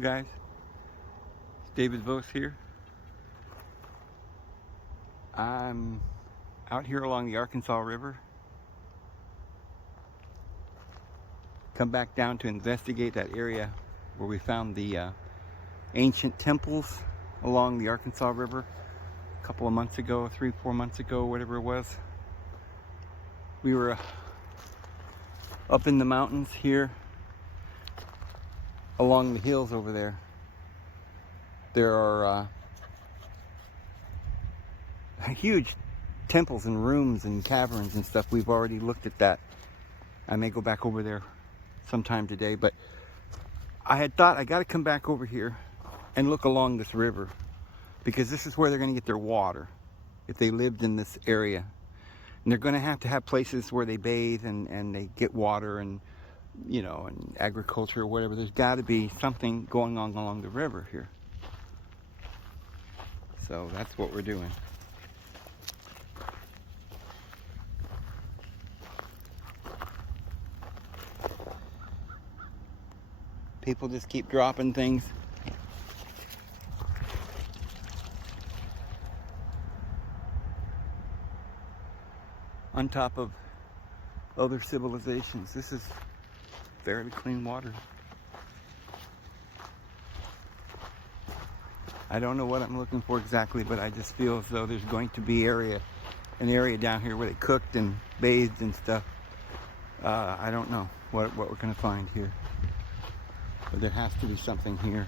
guys, it's David Vos here. I'm out here along the Arkansas River. Come back down to investigate that area where we found the ancient temples along the Arkansas River a couple of months ago, 3-4 months ago, whatever it was. We were up in the mountains here along the hills over there. There are huge temples and rooms and caverns and stuff. We've already looked at that. I may go back over there sometime today, but I had thought I got to come back over here and look along this river, because this is where they're going to get their water if they lived in this area. And they're going to have places where they bathe and they get water and, you know, and agriculture or whatever. There's got to be something going on along the river here. So that's what we're doing. People just keep dropping things. On top of other civilizations. This is fairly clean water. I don't know what I'm looking for exactly, but I just feel as though there's going to be an area down here where they cooked and bathed and stuff. I don't know what we're going to find here, but there has to be something here.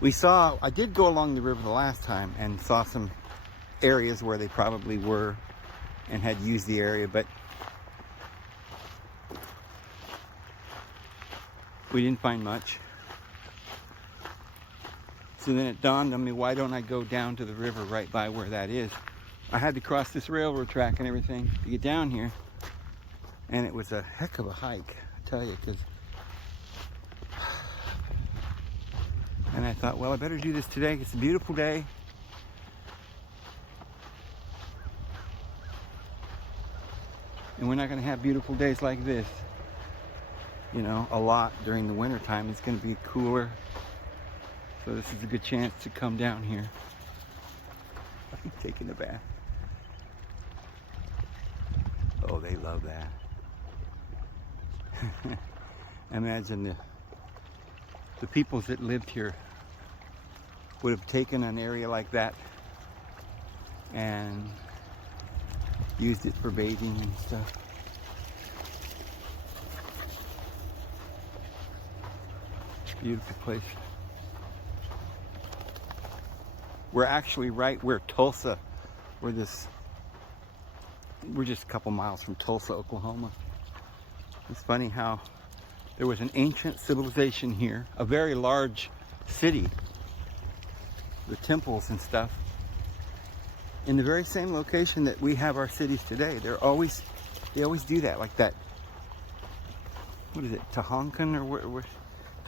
I did go along the river the last time and saw some areas where they probably were and had used the area, but we didn't find much. So then it dawned on me, why don't I go down to the river right by where that is? I had to cross this railroad track and everything to get down here, and it was a heck of a hike, I tell you, and I thought, well, I better do this today. It's a beautiful day. And we're not going to have beautiful days like this, you know, a lot during the winter time. It's going to be cooler. So this is a good chance to come down here. I'm taking a bath. Oh, they love that. Imagine the peoples that lived here would have taken an area like that and used it for bathing and stuff. Beautiful place. We're actually right where Tulsa, we're just a couple miles from Tulsa, Oklahoma. It's funny how there was an ancient civilization here, a very large city, the temples and stuff, in the very same location that we have our cities today. They always do that, like that. What is it, Tahankan or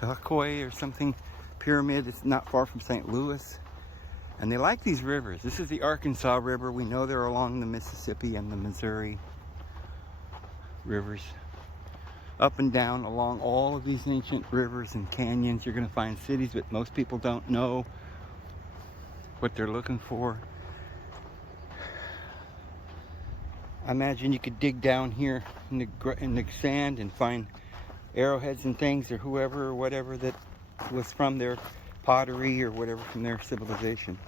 Tahakoi or something pyramid? It's not far from St. Louis. And they like these rivers. This is the Arkansas River. We know they're along the Mississippi and the Missouri rivers. Up and down along all of these ancient rivers and canyons, you're going to find cities, but most people don't know what they're looking for. I imagine you could dig down here in the sand and find arrowheads and things, or whoever or whatever that was from their pottery or whatever from their civilization.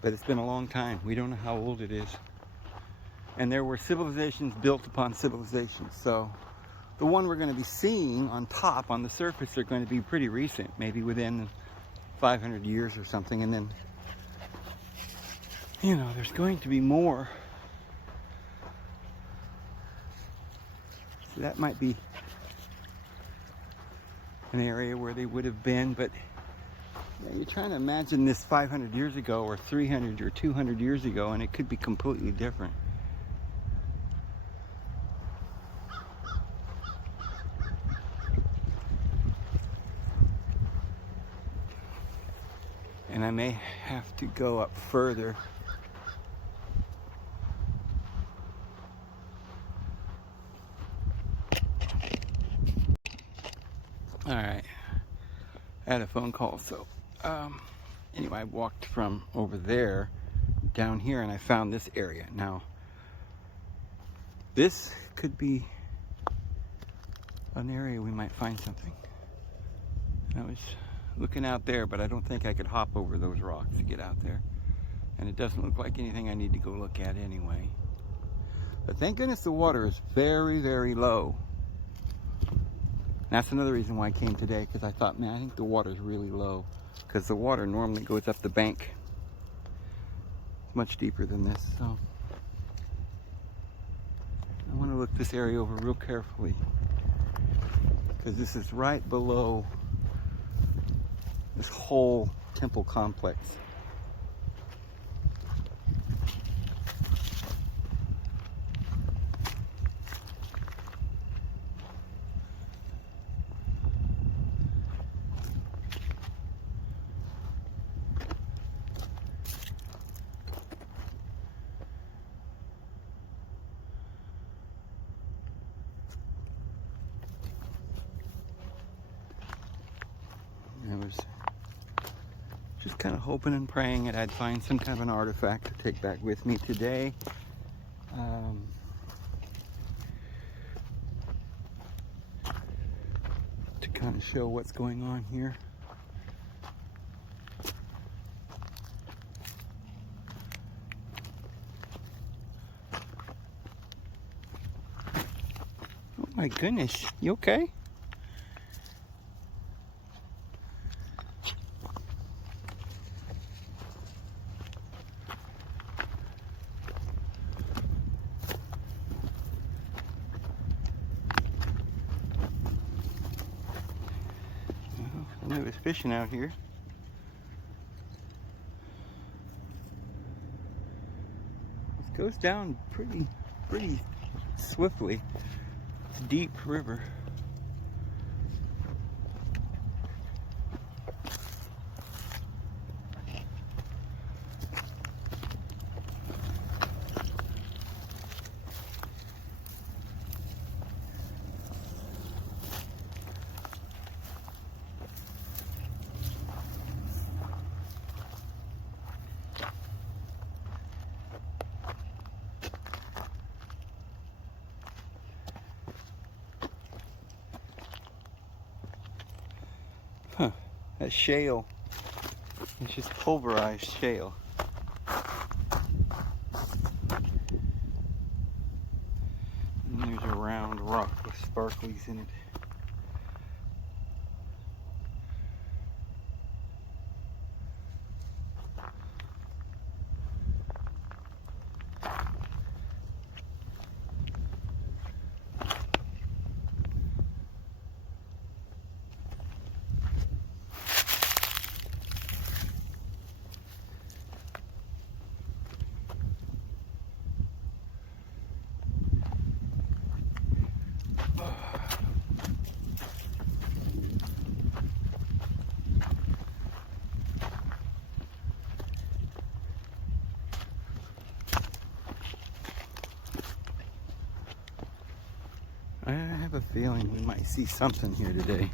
But it's been a long time. We don't know how old it is. And there were civilizations built upon civilizations. So the one we're going to be seeing on top, on the surface, are going to be pretty recent, maybe within 500 years or something. And then, you know, there's going to be more. So that might be an area where they would have been, but you know, you're trying to imagine this 500 years ago or 300 or 200 years ago, and it could be completely different. And I may have to go up further. All right, I had a phone call, so anyway, I walked from over there down here and I found this area. Now, this could be an area we might find something. I was looking out there, but I don't think I could hop over those rocks to get out there. And it doesn't look like anything I need to go look at anyway. But thank goodness the water is very, very low. That's another reason why I came today, because I thought, man, I think the water's really low. Because the water normally goes up the bank. It's much deeper than this, so. I want to look this area over real carefully. Because this is right below this whole temple complex. I was just kind of hoping and praying that I'd find some kind of an artifact to take back with me today. To kind of show what's going on here. Oh my goodness, you okay? I knew it was fishing out here. This goes down pretty swiftly. It's a deep river. Huh, that shale. It's just pulverized shale. And there's a round rock with sparklies in it. I have a feeling we might see something here today,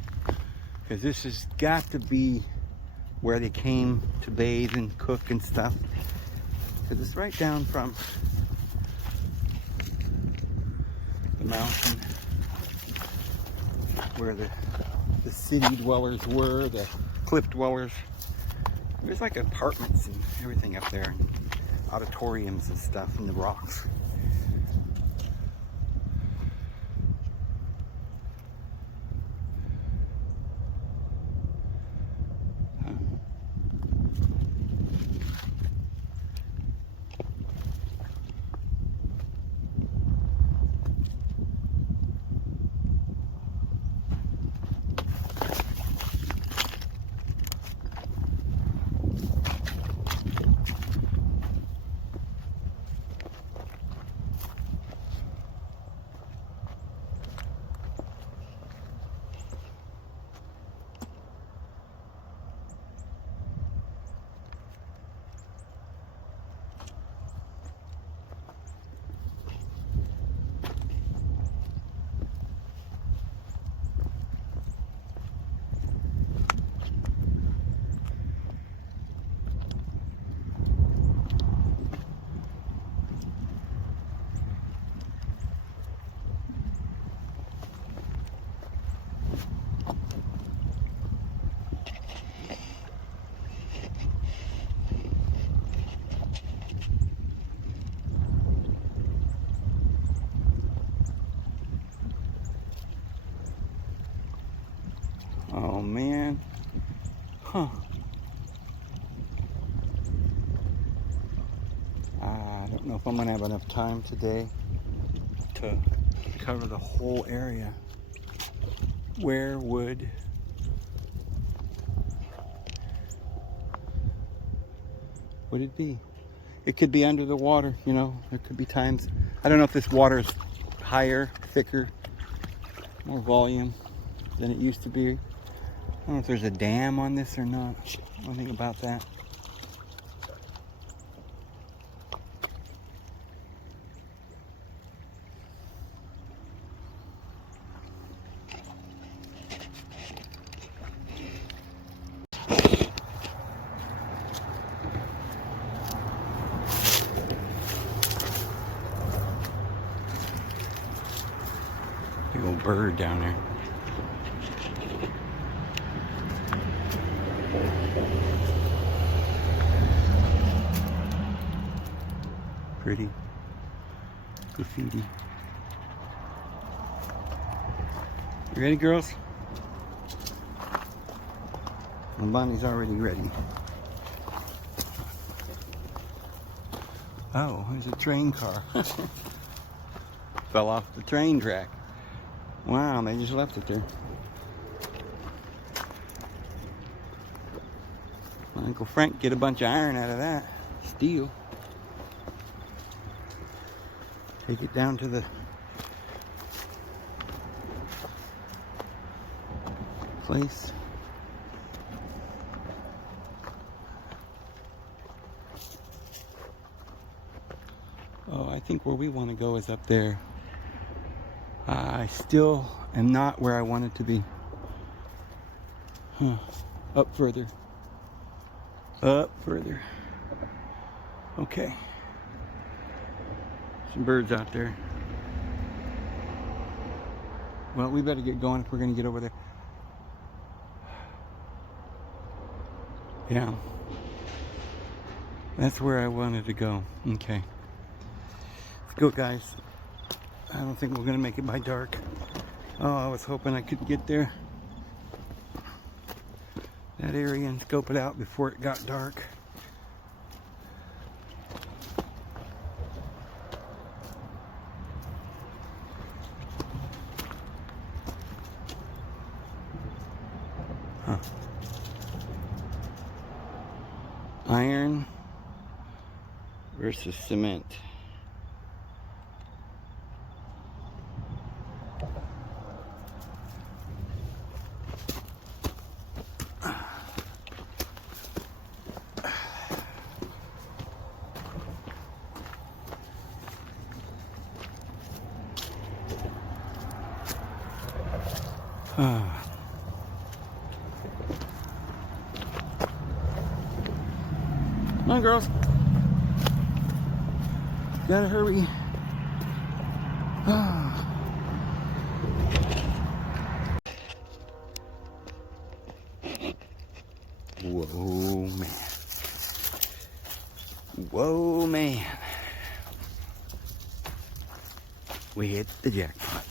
because this has got to be where they came to bathe and cook and stuff, because it's right down from the mountain where the city dwellers were, the cliff dwellers. There's like apartments and everything up there, and auditoriums and stuff in the rocks. man. Huh. I don't know if I'm gonna have enough time today to cover the whole area. Where would it be? It could be under the water, you know. There could be times. I don't know if this water is higher, thicker, more volume than it used to be. I don't know if there's a dam on this or not. I don't think about that. Big old bird down there. Pretty graffiti. You ready, girls? Well, Bonnie's already ready. Oh, there's a train car. Fell off the train track. Wow, they just left it there. Uncle Frank get a bunch of iron out of that. Steel. Take it down to the place. Oh, I think where we want to go is up there. I still am not where I want it to be. Up further. Up further. Okay. Some birds out there. Well, we better get going if we're going to get over there. Yeah. That's where I wanted to go. Okay. Let's go, guys. I don't think we're going to make it by dark. Oh, I was hoping I could get there. That area and scope it out before it got dark. Huh. Iron versus cement. Come on, girls. Gotta hurry. Whoa, man. Whoa, man. We hit the jackpot.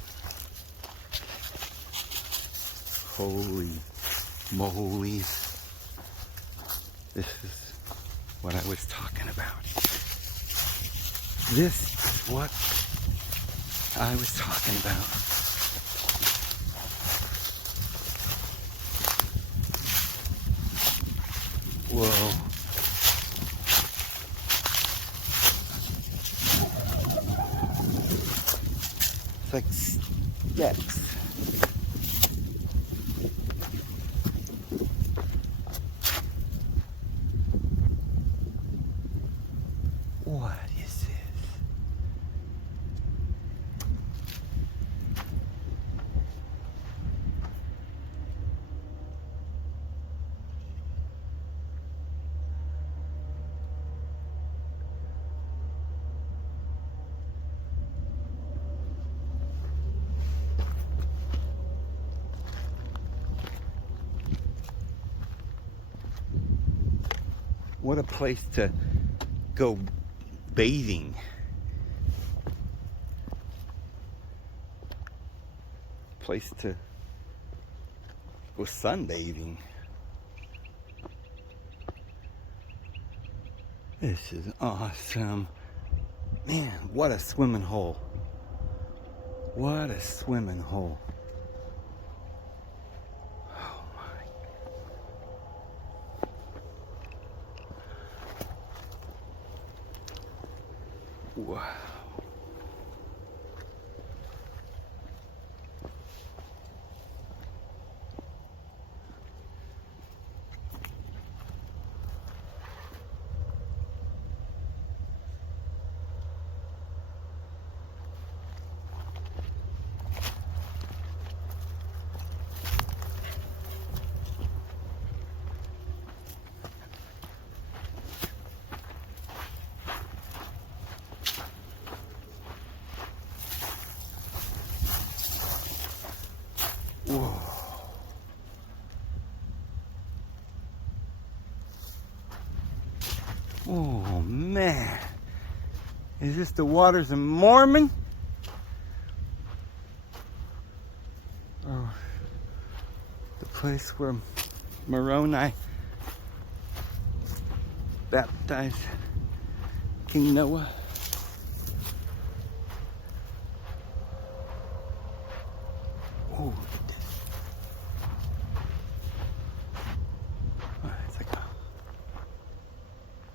Holy moly. This is what I was talking about. This is what I was talking about. Whoa. It's like steps. What is this? What a place to go bathing. Place to Go sunbathing. This is awesome. Man, what a swimming hole. What a swimming hole. Oh my. Wow. Whoa. Oh man. Is this the waters of Mormon? Or the place where Moroni baptized King Noah? Oh, it's like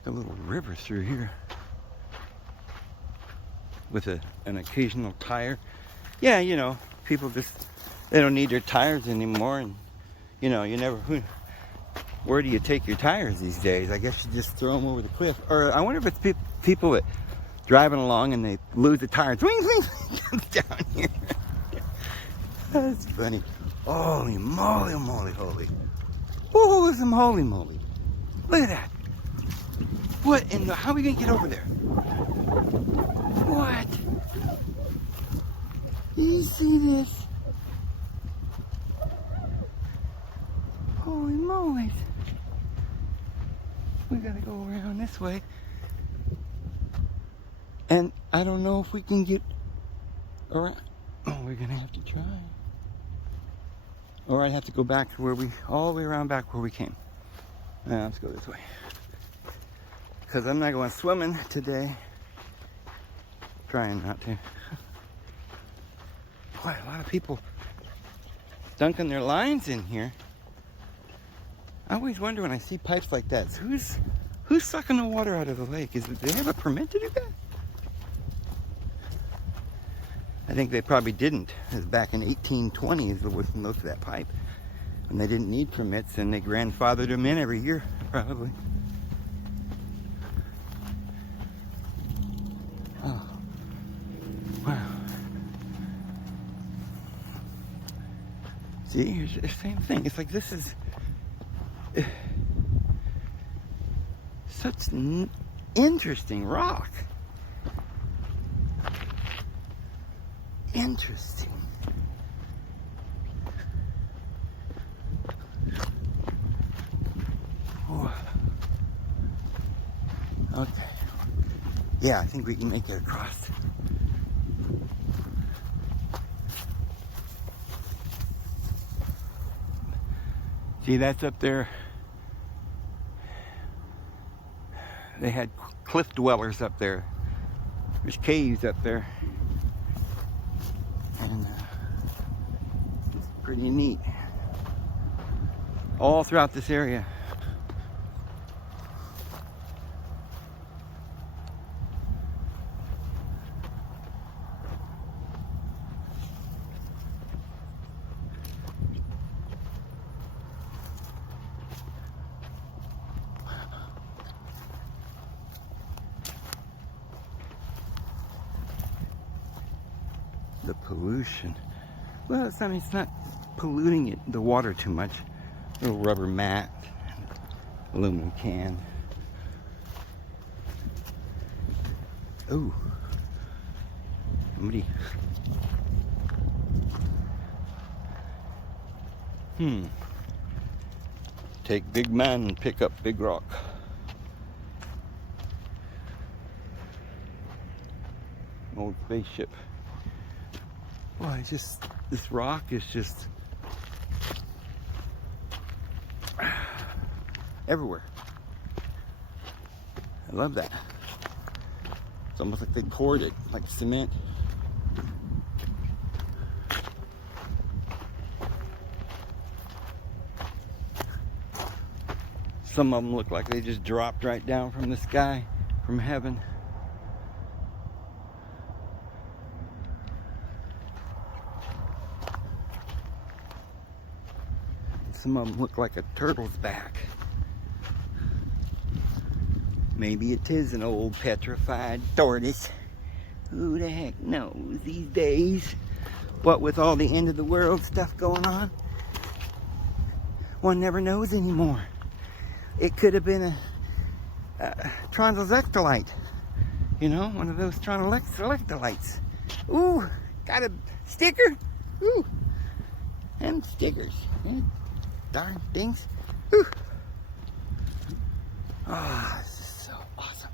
a little river through here with an occasional tire. Yeah, you know, people just, they don't need their tires anymore, and you know, you never, where do you take your tires these days? I guess you just throw them over the cliff. Or I wonder if it's people that driving along and they lose the tires. Swing, swing, comes down here. That's funny. Holy moly, moly, holy. Oh, some holy moly. Look at that. What in the, how are we gonna get over there? What? Do you see this? Holy moly. We gotta go around this way. And I don't know if we can get around. Oh, we're gonna have to try. Or I'd have to go back to where we, all the way around back where we came. Now, let's go this way. Because I'm not going swimming today. Trying not to. Boy, a lot of people dunking their lines in here. I always wonder when I see pipes like that, who's sucking the water out of the lake? Do they have a permit to do that? I think they probably didn't. It was back in 1820s there was most of that pipe. And they didn't need permits, and they grandfathered them in every year, probably. Oh, wow. See, here's the same thing. It's like this is such interesting rock. Interesting. Oh. Okay. Yeah, I think we can make it across. See, that's up there. They had cliff dwellers up there. There's caves up there. And it's pretty neat. All throughout this area. The pollution. Well, it's, I mean, it's not polluting it, the water too much. A little rubber mat, aluminum can. Ooh. Somebody. Take big man and pick up big rock. Old spaceship. Well, it's just, this rock is just everywhere. I love that. It's almost like they poured it, like cement. Some of them look like they just dropped right down from the sky, from heaven. Some of them look like a turtle's back. Maybe it is an old petrified tortoise. Who the heck knows these days? What with all the end of the world stuff going on, one never knows anymore. It could have been a transectolite, you know, one of those transectolites. Ooh, got a sticker. Ooh, and stickers. Darn things. Ooh. Ah, this is so awesome.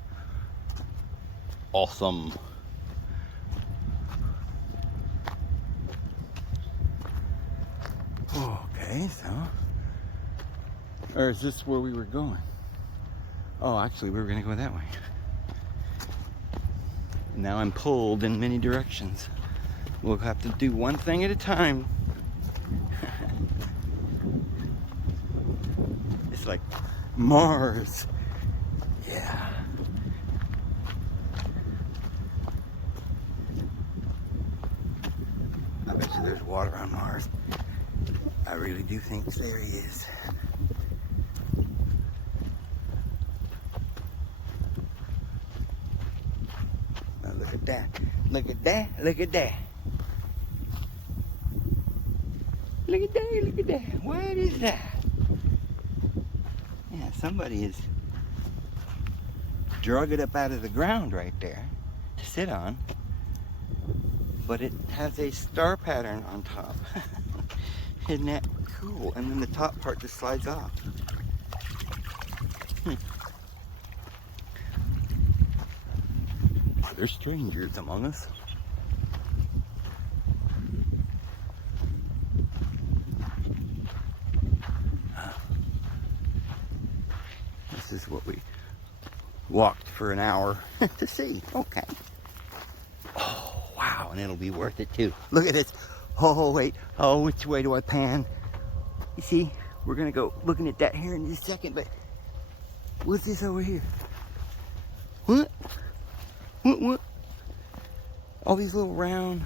Awesome. Okay, so, or is this where we were going? Oh, actually, we were going to go that way. Now I'm pulled in many directions. We'll have to do one thing at a time. It's like Mars. Yeah. I bet you there's water on Mars. I really do think there he is. Now look at that. Look at that. Look at that. Look at that. Look at that. What is that? Yeah, somebody has drug it up out of the ground right there to sit on. But it has a star pattern on top. Isn't that cool? And then the top part just slides off. Are there strangers among us? This is what we walked for an hour to see. Okay. Oh, wow. And it'll be worth it too. Look at this. Oh, wait. Oh, which way do I pan? You see, we're going to go looking at that here in just a second, but what's this over here? What? What? All these little round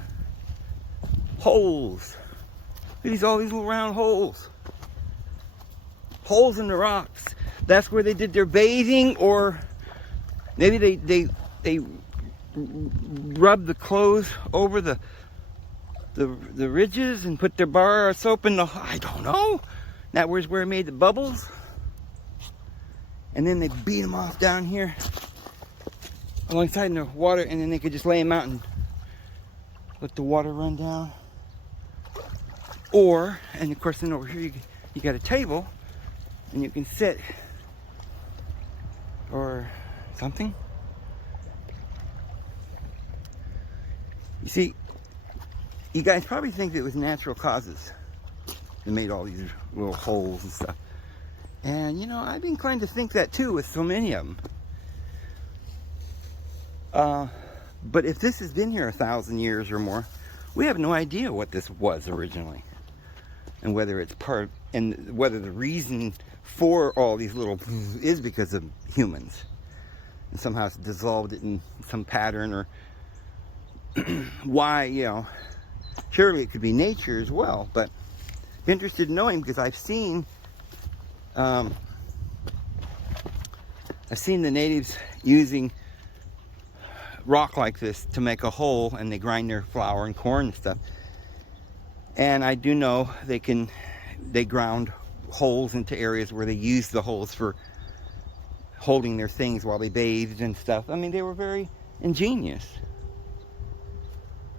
holes. Look at all these little round holes. Holes in the rocks. That's where they did their bathing, or maybe they rubbed the clothes over the ridges and put their bar soap in the, I don't know. That was where it made the bubbles. And then they beat them off down here alongside in the water, and then they could just lay them out and let the water run down. Or, and of course then over here you got a table and you can sit or something. You see, you guys probably think that it was natural causes that made all these little holes and stuff. And you know, I'd be inclined to think that too with so many of them. But if this has been here 1,000 years or more, we have no idea what this was originally. And whether it's part, and whether the reason for all these little is because of humans. And somehow it's dissolved it in some pattern, or why, you know. Surely it could be nature as well, but I'm interested in knowing, because I've seen the natives using rock like this to make a hole, and they grind their flour and corn and stuff. And I do know they ground holes into areas where they used the holes for holding their things while they bathed and stuff. I mean, they were very ingenious.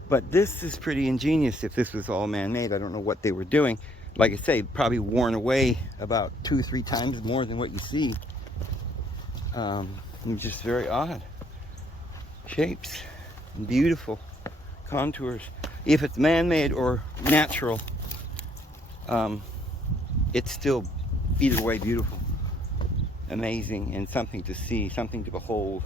But this is pretty ingenious if this was all man-made. I don't know what they were doing. Like I say, probably worn away about 2 or 3 times more than what you see. It's just very odd shapes and beautiful contours. If it's man-made or natural, it's still either way beautiful. amazing and something to see, something to behold.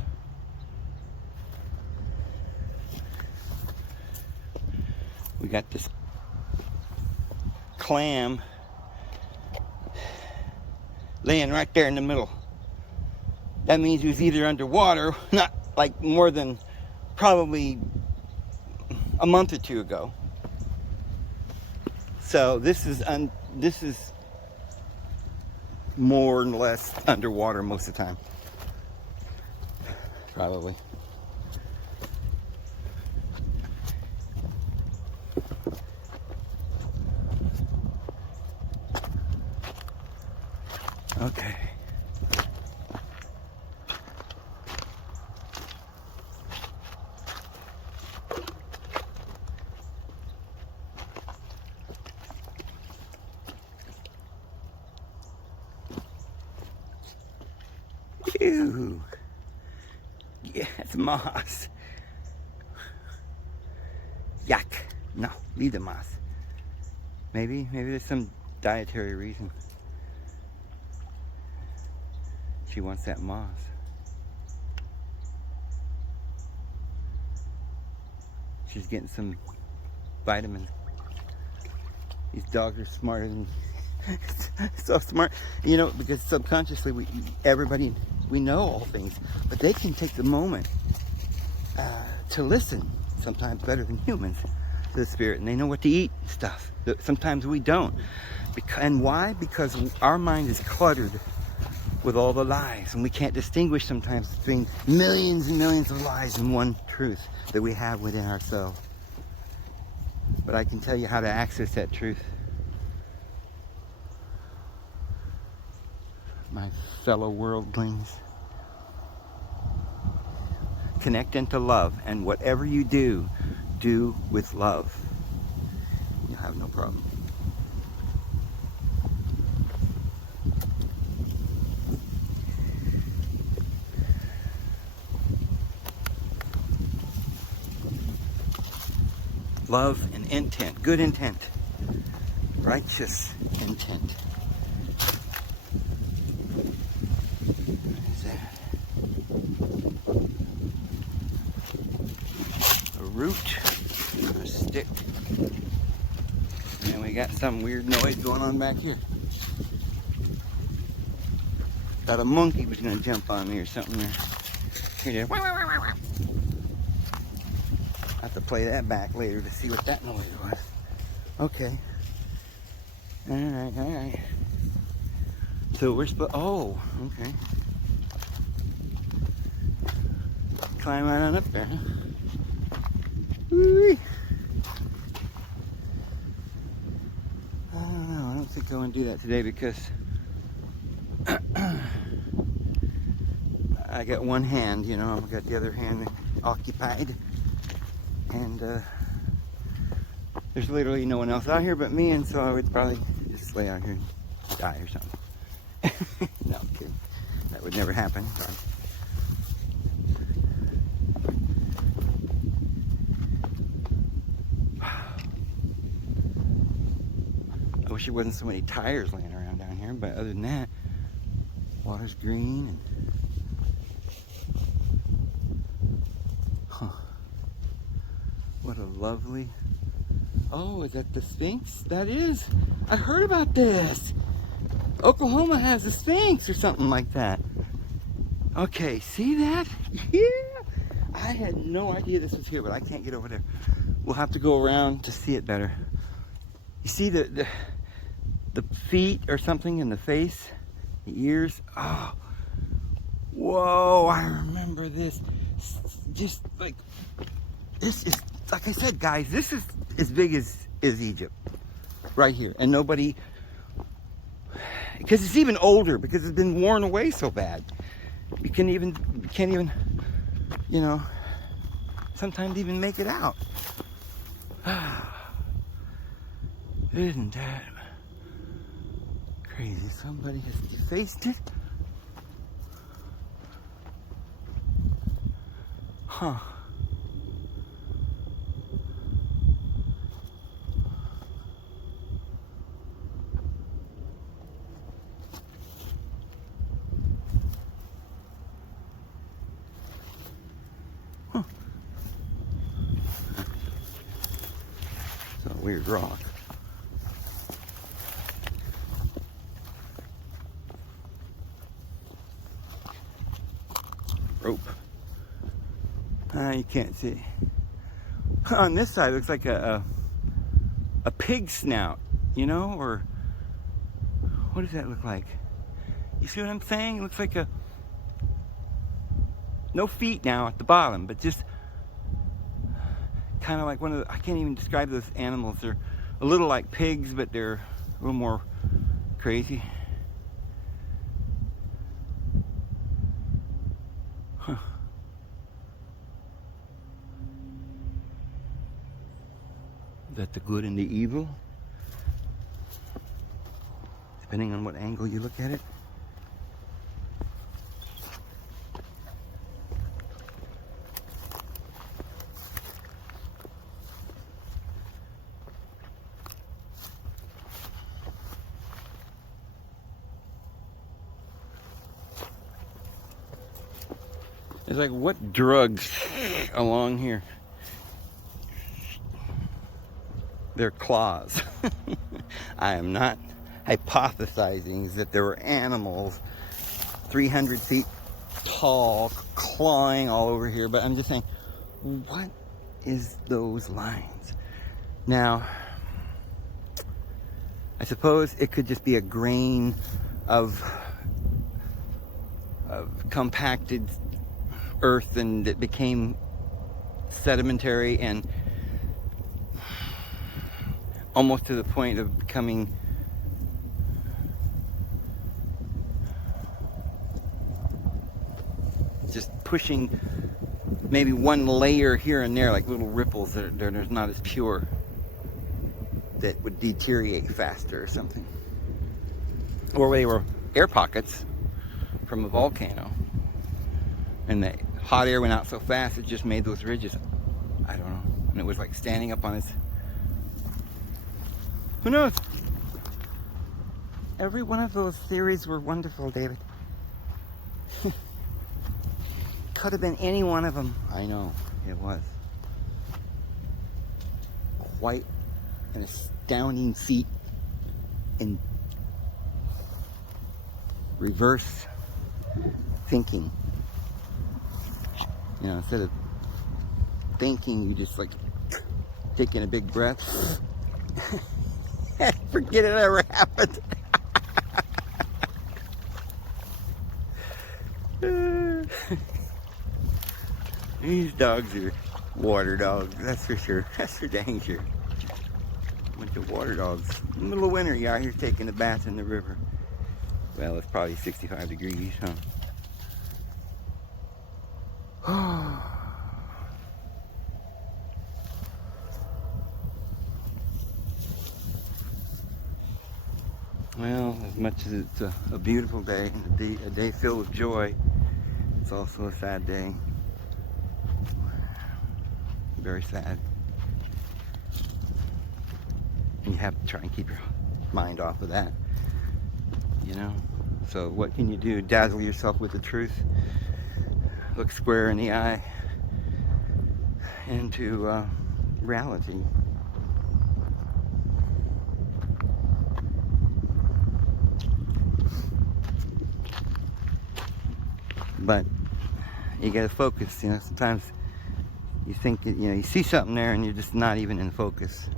We got this clam laying right there in the middle. That means he was either underwater, not like more than probably a month or two ago. So this is more or less underwater most of the time, probably. Okay. Ew. Yeah, it's moss. Yuck. No, leave the moss. Maybe there's some dietary reason. She wants that moss. She's getting some vitamins. These dogs are smarter than so smart, you know, because subconsciously we know all things, but they can take the moment to listen, sometimes better than humans, to the spirit, and they know what to eat and stuff. Sometimes we don't. And why? Because our mind is cluttered with all the lies, and we can't distinguish sometimes between millions and millions of lies and one truth that we have within ourselves. But I can tell you how to access that truth. My fellow worldlings, connect into love, and whatever you do, do with love. You'll have no problem. Love and intent, good intent, righteous intent. What is that? A root, a stick, and we got some weird noise going on back here. Thought a monkey was gonna jump on me or something there. Here it is. I have to play that back later to see what that noise was. Okay. Alright. So we're supposed, oh, okay. Climb right on up there, huh? Whee! I don't know, I don't think I want to do that today because I got one hand, you know, I've got the other hand occupied. And there's literally no one else out here but me, and so I would probably just lay out here and die or something. No, I'm kidding. That would never happen. I wish there wasn't so many tires laying around down here, but other than that, water's green and what a lovely... Oh, is that the Sphinx? That is. I heard about this. Oklahoma has a Sphinx or something like that. Okay, see that? Yeah. I had no idea this was here, but I can't get over there. We'll have to go around to see it better. You see the feet or something in the face? The ears? Oh. Whoa, I remember this. Just like... This is... Like I said, guys, this is as big as Egypt, right here, and nobody, because it's even older, because it's been worn away so bad. You can't even, you know, sometimes even make it out. Isn't that crazy? Somebody has defaced it. Huh. weird rock. Rope. You can't see. On this side, it looks like a pig snout, you know, or what does that look like? You see what I'm saying? It looks like no feet now at the bottom, but just kind of like one of the, I can't even describe those animals. They're a little like pigs, but they're a little more crazy. Huh. Is that the good and the evil? Depending on what angle you look at it. It's like, what drugs along here? They're claws. I am not hypothesizing that there were animals 300 feet tall clawing all over here, but I'm just saying, what is those lines? Now, I suppose it could just be a grain of compacted earth, and it became sedimentary and almost to the point of becoming just pushing maybe one layer here and there, like little ripples that are not as pure, that would deteriorate faster or something. Or they were air pockets from a volcano, and the hot air went out so fast it just made those ridges. I don't know. And it was like standing up on its... Who knows? Every one of those theories were wonderful, David. Could have been any one of them. I know, it was. Quite an astounding feat in reverse thinking. You know, instead of thinking, you just like taking a big breath. Forget it ever happened. These dogs are water dogs, that's for sure. That's for dang sure. A bunch of water dogs. In the middle of winter, you're out here taking a bath in the river. Well, it's probably 65 degrees, huh? Well, as much as it's a beautiful day, a day filled with joy, it's also a sad day. Very sad. And you have to try and keep your mind off of that, you know? So what can you do? Dazzle yourself with the truth. Look square in the eye into reality. But you gotta focus, you know. Sometimes you think, you know, you see something there and you're just not even in focus.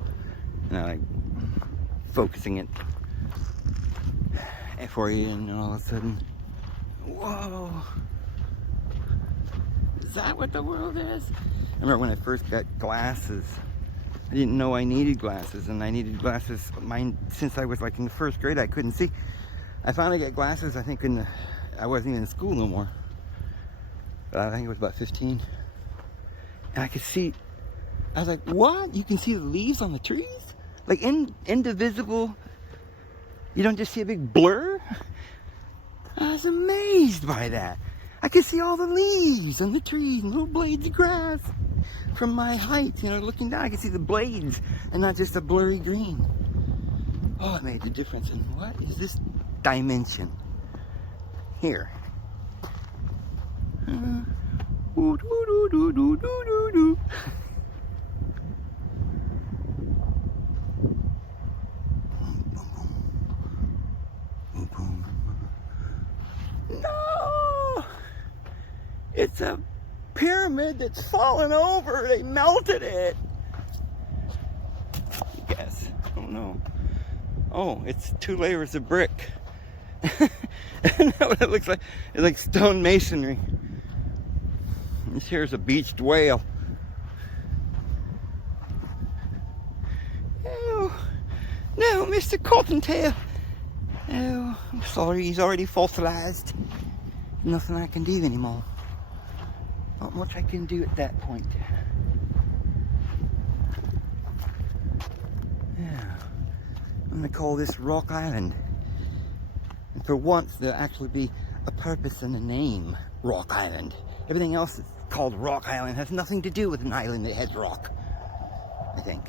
You know, like focusing it for you, and all of a sudden, whoa, is that what the world is? I remember when I first got glasses, I didn't know I needed glasses, and I needed glasses since I was like in the first grade. I couldn't see. I finally got glasses, I think I wasn't even in school no more. But I think it was about 15. And I could see, I was like, what? You can see the leaves on the trees? Like indivisible, you don't just see a big blur? I was amazed by that. I could see all the leaves on the trees and little blades of grass. From my height, you know, looking down, I could see the blades and not just a blurry green. Oh, it made the difference. And what is this dimension here? It's a pyramid that's fallen over. They melted it. I guess. I don't know. Oh, it's 2 layers of brick. Isn't that what it looks like? It's like stone masonry. This here's a beached whale. Oh, no, Mr. Cottontail. Oh, I'm sorry, he's already fossilized. Nothing I can do anymore. Not much I can do at that point. Yeah. I'm gonna call this Rock Island. And for once, there'll actually be a purpose and a name, Rock Island. Everything else that's called Rock Island has nothing to do with an island that has rock, I think.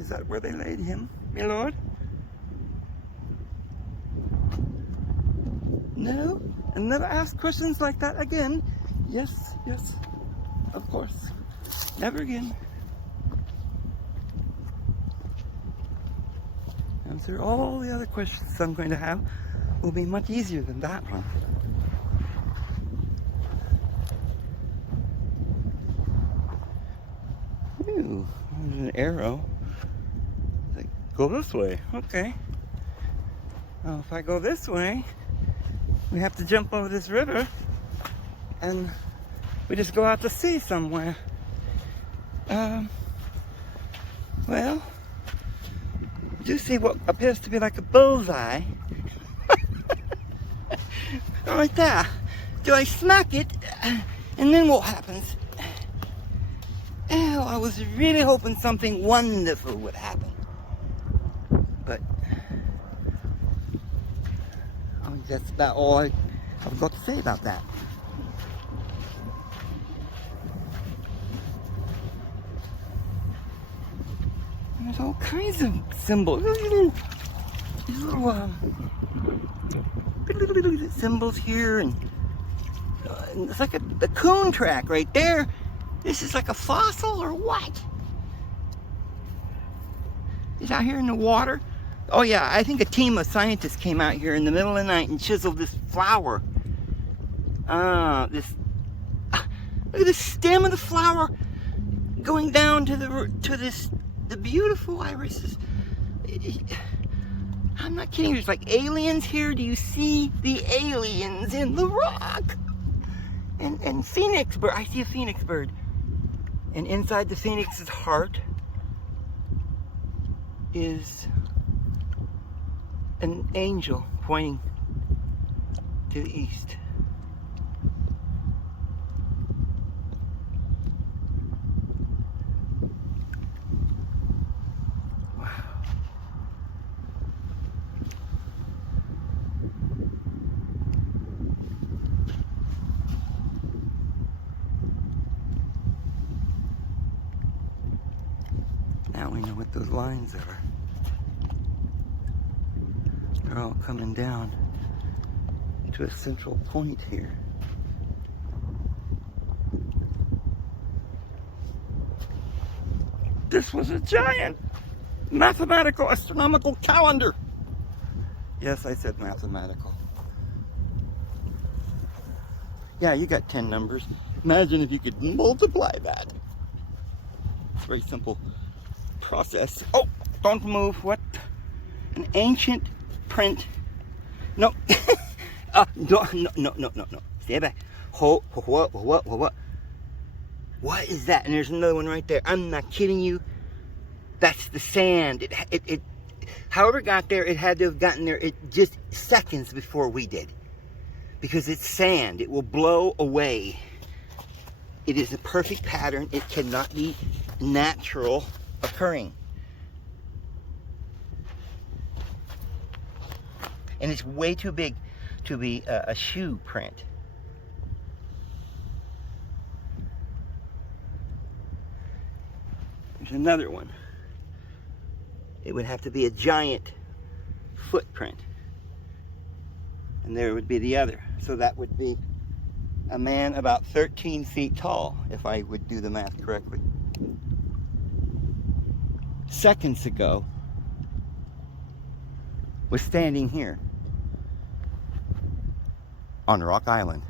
Is that where they laid him, my lord? No? And never ask questions like that again. Yes, yes, of course. Never again. Answer all the other questions I'm going to have will be much easier than that one. Ooh, there's an arrow. Go this way. Okay. Well, if I go this way, we have to jump over this river and we just go out to sea somewhere. Well, I do see what appears to be like a bullseye. Right there. Do I smack it? And then what happens? Oh, I was really hoping something wonderful would happen. But I think that's about all I've got to say about that. There's all kinds of symbols. These little symbols here, and it's like a coon track right there. This is like a fossil or what? It's out here in the water. Oh yeah, I think a team of scientists came out here in the middle of the night and chiseled this flower. Look at the stem of the flower going down to the beautiful irises. I'm not kidding. There's like aliens here. Do you see the aliens in the rock? And phoenix bird. I see a phoenix bird. And inside the phoenix's heart is an angel pointing to the east. Wow. Now we know what those lines are. They're all coming down to a central point here. This was a giant mathematical astronomical calendar. Yes, I said mathematical. Yeah, you got 10 numbers. Imagine if you could multiply that. It's a very simple process. Oh, don't move. What? An ancient print. No. No. Stay back. What? What is that? And there's another one right there. I'm not kidding you. That's the sand. It however it got there, it had to have gotten there just seconds before we did. Because it's sand. It will blow away It is a perfect pattern. It cannot be natural occurring. And it's way too big to be a shoe print. There's another one. It would have to be a giant footprint. And there would be the other. So that would be a man about 13 feet tall, if I would do the math correctly. Seconds ago, was standing here on Rock Island.